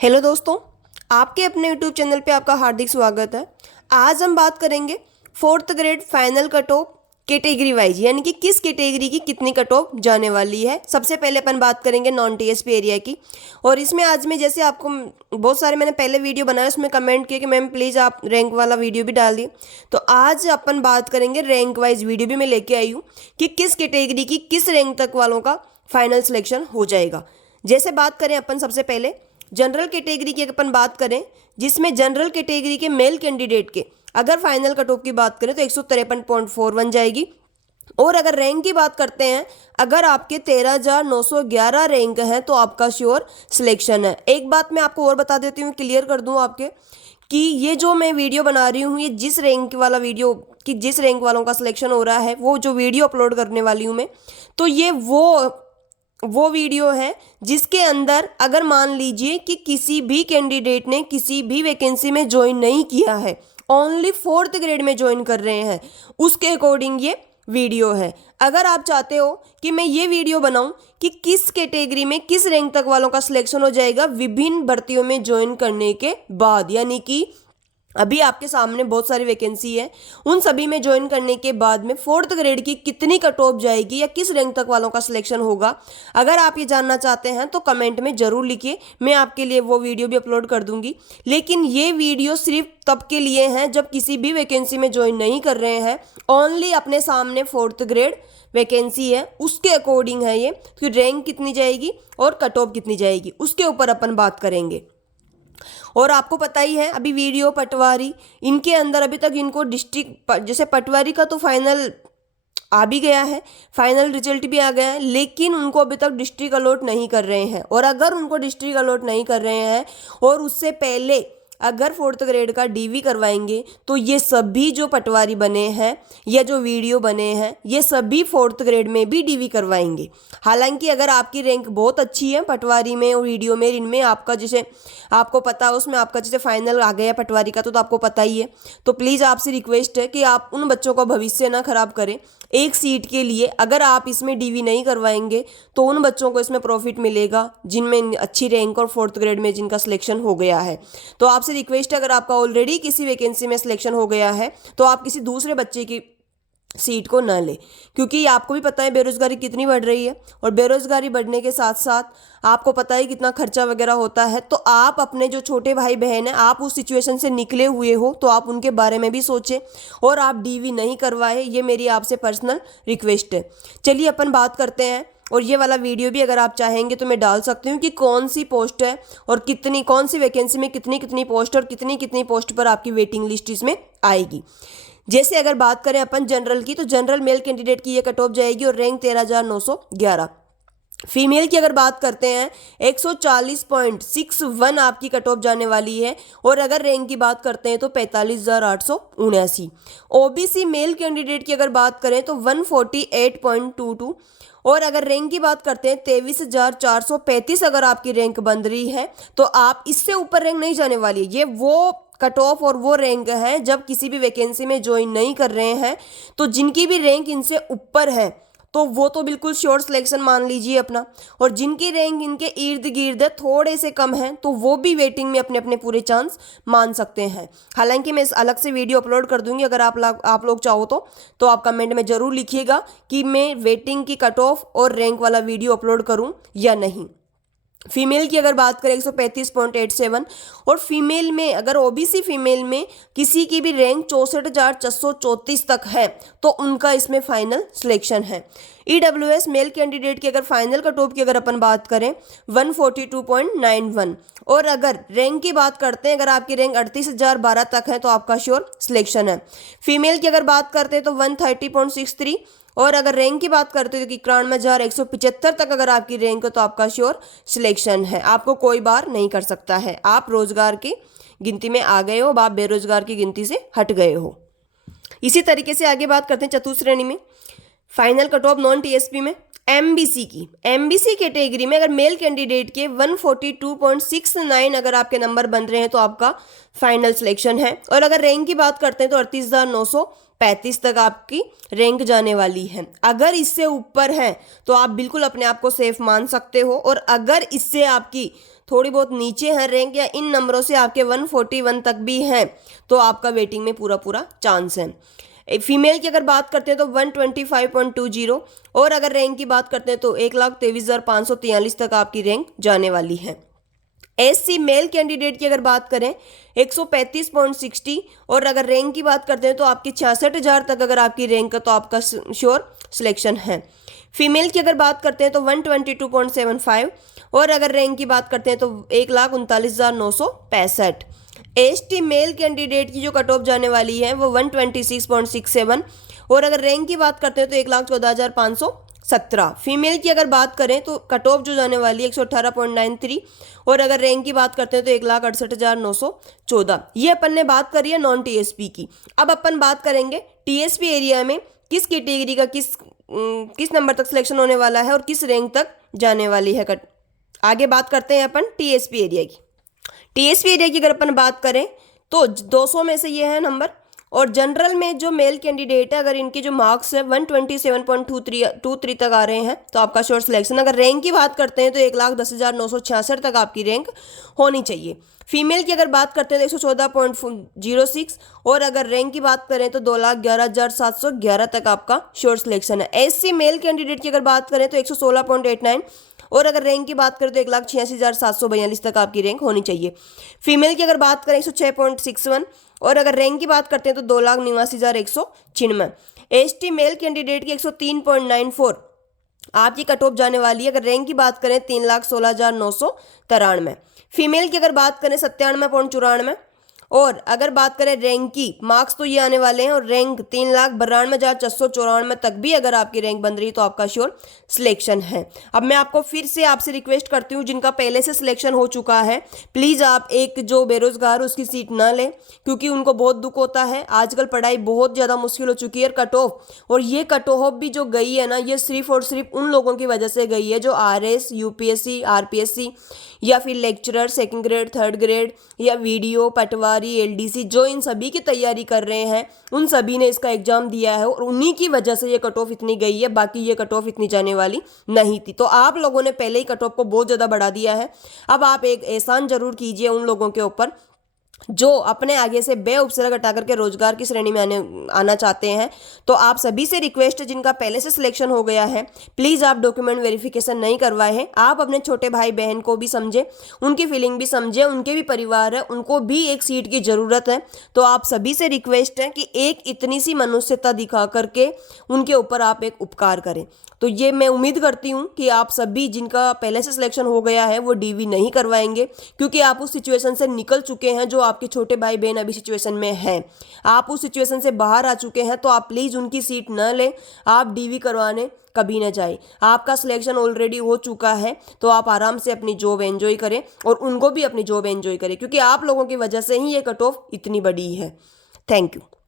Hello दोस्तों, आपके अपने यूट्यूब चैनल पे आपका हार्दिक स्वागत है। आज हम बात करेंगे fourth grade final cut off category wise, यानी कि किस कैटेगरी की कितनी कट ऑफ जाने वाली है। सबसे पहले अपन बात करेंगे नॉन टीएसपी एरिया की। और इसमें आज में जैसे आपको बहुत सारे मैंने पहले वीडियो बनाया, उसमें कमेंट किया कि मैम प्लीज़ आप रैंक वाला वीडियो भी डाल दिए। तो आज अपन बात करेंगे रैंक वाइज वीडियो भी मैं लेके आई हूँ कि किस कैटेगरी की किस रैंक तक वालों का फाइनल सिलेक्शन हो जाएगा। जैसे बात करें अपन सबसे पहले जनरल कैटेगरी की अपन बात करें, जिसमें जनरल कैटेगरी के मेल कैंडिडेट के अगर फाइनल कट ऑफ की बात करें तो 153.4 जाएगी। और अगर रैंक की बात करते हैं, अगर आपके 13,911 रैंक है तो आपका श्योर सिलेक्शन है। एक बात मैं आपको और बता देती हूँ, क्लियर कर दूँ आपके, कि ये जो मैं वीडियो बना रही हूँ, ये जिस रैंक वाला वीडियो कि जिस रैंक वालों का सिलेक्शन हो रहा है, वो जो वीडियो अपलोड करने वाली हूँ मैं, तो ये वो वीडियो है जिसके अंदर अगर मान लीजिए कि किसी भी कैंडिडेट ने किसी भी वैकेंसी में ज्वाइन नहीं किया है, ओनली फोर्थ ग्रेड में ज्वाइन कर रहे हैं, उसके अकॉर्डिंग ये वीडियो है। अगर आप चाहते हो कि मैं ये वीडियो बनाऊं कि किस कैटेगरी में किस रैंक तक वालों का सिलेक्शन हो जाएगा विभिन्न भर्तियों में ज्वाइन करने के बाद, यानी कि अभी आपके सामने बहुत सारी वैकेंसी है, उन सभी में ज्वाइन करने के बाद में फोर्थ ग्रेड की कितनी कट ऑफ जाएगी या किस रैंक तक वालों का सिलेक्शन होगा, अगर आप ये जानना चाहते हैं तो कमेंट में जरूर लिखिए। मैं आपके लिए वो वीडियो भी अपलोड कर दूंगी। लेकिन ये वीडियो सिर्फ तब के लिए हैं जब किसी भी वैकेंसी में ज्वाइन नहीं कर रहे हैं, ओनली अपने सामने फोर्थ ग्रेड वैकेंसी है उसके अकॉर्डिंग है ये, कि रैंक कितनी जाएगी और कट ऑफ कितनी जाएगी उसके ऊपर अपन बात करेंगे। और आपको पता ही है, अभी वीडियो पटवारी इनके अंदर अभी तक इनको डिस्ट्रिक्ट, जैसे पटवारी का तो फाइनल आ भी गया है, फाइनल रिजल्ट भी आ गया है, लेकिन उनको अभी तक डिस्ट्रिक्ट अलॉट नहीं कर रहे हैं। और अगर उनको डिस्ट्रिक्ट अलॉट नहीं कर रहे हैं और उससे पहले अगर फोर्थ ग्रेड का डीवी करवाएंगे, तो ये सभी जो पटवारी बने हैं या जो वीडियो बने हैं, ये सभी फोर्थ ग्रेड में भी डीवी करवाएंगे। हालांकि अगर आपकी रैंक बहुत अच्छी है पटवारी में और वीडियो में, इनमें आपका जैसे आपको पता है, उसमें आपका जैसे फाइनल आ गया पटवारी का तो आपको पता ही है, तो प्लीज़ आपसे रिक्वेस्ट है कि आप उन बच्चों का भविष्य ना खराब करें। एक सीट के लिए अगर आप इसमें डीवी नहीं करवाएंगे तो उन बच्चों को इसमें प्रॉफिट मिलेगा जिनमें अच्छी रैंक और फोर्थ ग्रेड में जिनका सिलेक्शन हो गया है। तो आपसे रिक्वेस्ट है, अगर आपका ऑलरेडी किसी वैकेंसी में सिलेक्शन हो गया है तो आप किसी दूसरे बच्चे की सीट को ना ले, क्योंकि आपको भी पता है बेरोजगारी कितनी बढ़ रही है, और बेरोजगारी बढ़ने के साथ साथ आपको पता है कितना खर्चा वगैरह होता है। तो आप अपने जो छोटे भाई बहन हैं, आप उस सिचुएशन से निकले हुए हो, तो आप उनके बारे में भी सोचें और आप डीवी नहीं करवाए, ये मेरी आपसे पर्सनल रिक्वेस्ट है। चलिए अपन बात करते हैं, और ये वाला वीडियो भी अगर आप चाहेंगे तो मैं डाल सकती हूँ कि कौन सी पोस्ट है और कितनी, कौन सी वैकेंसी में कितनी कितनी पोस्ट और कितनी कितनी पोस्ट पर आपकी वेटिंग लिस्ट इसमें आएगी। जैसे अगर बात करें अपन जनरल की, तो जनरल मेल कैंडिडेट की ये कट ऑफ जाएगी और रैंक 13,911। फीमेल की अगर बात करते हैं 140.61 आपकी कट ऑफ जाने वाली है, और अगर रैंक की बात करते हैं तो 45,879। ओबीसी मेल कैंडिडेट की अगर बात करें तो 148.22, और अगर रैंक की बात करते हैं 23,435 अगर आपकी रैंक बन रही है, तो आप इससे ऊपर रैंक नहीं जाने वाली है। ये वो कट ऑफ और वो रैंक है जब किसी भी वैकेंसी में ज्वाइन नहीं कर रहे हैं, तो जिनकी भी रैंक इनसे ऊपर है तो वो तो बिल्कुल श्योर सिलेक्शन मान लीजिए अपना, और जिनकी रैंक इनके इर्द गिर्द थोड़े से कम हैं तो वो भी वेटिंग में अपने अपने पूरे चांस मान सकते हैं। हालांकि मैं इस अलग से वीडियो अपलोड कर दूंगी, अगर आप लोग चाहो तो आप कमेंट में ज़रूर लिखिएगा कि मैं वेटिंग की कट ऑफ और रैंक वाला वीडियो अपलोड करूँ या नहीं। फीमेल की अगर बात करें 135.87, और फीमेल में अगर ओबीसी फीमेल में किसी की भी रैंक 64,434 तक है तो उनका इसमें फाइनल सिलेक्शन है। ईडब्ल्यूएस मेल कैंडिडेट की अगर फाइनल कट ऑफ की अगर अपन बात करें 142.91, और अगर रैंक की बात करते हैं, अगर आपकी रैंक 38,012 तक है तो आपका श्योर सिलेक्शन है। फीमेल की अगर बात करते हैं तो 130.63, और अगर रैंक की बात करते हो तो 91,175 तक अगर आपकी रैंक हो तो आपका श्योर सिलेक्शन है। आपको कोई बार नहीं कर सकता है, आप रोजगार की गिनती में आ गए हो, आप बेरोजगार की गिनती से हट गए हो। इसी तरीके से आगे बात करते हैं चतुश्रेणी में final cut off non TSP में एमबीसी की। एमबीसी कैटेगरी में अगर मेल कैंडिडेट के 142.69 अगर आपके नंबर बन रहे हैं तो आपका फाइनल सिलेक्शन है, और अगर रैंक की बात करते हैं तो 38,935 तक आपकी रैंक जाने वाली है। अगर इससे ऊपर है तो आप बिल्कुल अपने आप को सेफ मान सकते हो, और अगर इससे आपकी थोड़ी बहुत नीचे है रैंक या इन नंबरों से आपके 141 तक भी हैं तो आपका वेटिंग में पूरा पूरा चांस है। फीमेल की अगर बात करते हैं तो 125.20 और अगर रैंक की बात करते हैं तो 1,23,543 तक आपकी रैंक जाने वाली है। एससी मेल कैंडिडेट की अगर बात करें 135.60 और अगर रैंक की बात करते हैं तो आपकी 66,000 तक अगर आपकी रैंक है तो आपका श्योर सिलेक्शन है। फीमेल की अगर बात करते हैं तो 122.75 और अगर रैंक की बात करते हैं तो 1,39,965। एसटी मेल कैंडिडेट की जो कट ऑफ जाने वाली है वो 126.67 और अगर रैंक की बात करते हैं तो 1,14,517। फीमेल की अगर बात करें तो कट ऑफ जो जाने वाली है 118.93 और अगर रैंक की बात करते हैं तो 1,68,914। ये अपन ने बात करी है नॉन टीएसपी की। अब अपन बात करेंगे टीएसपी एरिया में किस कैटेगरी का किस नंबर तक सिलेक्शन होने वाला है और किस रैंक तक जाने वाली है कट। आगे बात करते हैं अपन टीएसपी एरिया की। टीएसपी एरिया की अगर अपन बात करें तो 200 में से ये है नंबर और जनरल में जो मेल कैंडिडेट है अगर इनके जो मार्क्स है 127.23 तक आ रहे हैं तो आपका श्योर सिलेक्शन। अगर रैंक की बात करते हैं तो 1,10,966 तक आपकी रैंक होनी चाहिए। फीमेल की अगर बात करते हैं तो 114.06 और अगर रैंक की बात करें तो 2,11,711 तक आपका श्योर सिलेक्शन है। एससी मेल कैंडिडेट की अगर बात करें तो 116.89 और अगर रैंक की बात करें तो 1,86,742 तक आपकी रैंक होनी चाहिए। फीमेल की अगर बात करें 106.61 और अगर रैंक की बात करते हैं तो 2,89,196। एसटी मेल कैंडिडेट की 103.94 आपकी कट ऑफ जाने वाली है। अगर रैंक की बात करें 3,16,993। फीमेल की अगर बात करें 97.94 और अगर बात करें रैंक की मार्क्स तो ये आने वाले हैं और रैंक 3,92,494 तक भी अगर आपकी रैंक बन रही है तो आपका श्योर सिलेक्शन है। अब मैं आपको फिर से आपसे रिक्वेस्ट करती हूँ जिनका पहले से सिलेक्शन हो चुका है प्लीज़ आप एक जो बेरोजगार उसकी सीट ना लें क्योंकि उनको बहुत दुख होता है। आजकल पढ़ाई बहुत ज़्यादा मुश्किल हो चुकी है कट ऑफ और ये कट ऑफ भी जो गई है ना ये सिर्फ और सिर्फ उन लोगों की वजह से गई है जो RS UPSC RPSC या फिर lecturer 2nd grade 3rd grade या वीडियो पटवारी LDC जो इन सभी की तैयारी कर रहे हैं उन सभी ने इसका एग्जाम दिया है और उन्हीं की वजह से ये कट ऑफ इतनी गई है। बाकी ये कट ऑफ इतनी जाने वाली नहीं थी। तो आप लोगों ने पहले ही कट ऑफ को बहुत ज़्यादा बढ़ा दिया है। अब आप एक एहसान जरूर कीजिए उन लोगों के ऊपर जो अपने आगे से बे उपसर्ग हटा करके रोजगार की श्रेणी में आना चाहते हैं। तो आप सभी से रिक्वेस्ट है जिनका पहले से सिलेक्शन हो गया है प्लीज़ आप डॉक्यूमेंट वेरिफिकेशन नहीं करवाए हैं। आप अपने छोटे भाई बहन को भी समझे उनकी फीलिंग भी समझे उनके भी परिवार है उनको भी एक सीट की ज़रूरत है। तो आप सभी से रिक्वेस्ट है कि एक इतनी सी मनुष्यता दिखा करके उनके ऊपर आप एक उपकार करें। तो ये मैं उम्मीद करती हूँ कि आप सभी जिनका पहले से सिलेक्शन हो गया है वो DV नहीं करवाएंगे क्योंकि आप उस सिचुएशन से निकल चुके हैं जो आपके छोटे भाई बहन अभी सिचुएशन में हैं। आप उस सिचुएशन से बाहर आ चुके हैं तो आप प्लीज़ उनकी सीट न लें। आप DV करवाने कभी न जाए। आपका सिलेक्शन ऑलरेडी हो चुका है तो आप आराम से अपनी जॉब एंजॉय करें और उनको भी अपनी जॉब एंजॉय करें क्योंकि आप लोगों की वजह से ही ये कट ऑफ इतनी बड़ी है। Thank you.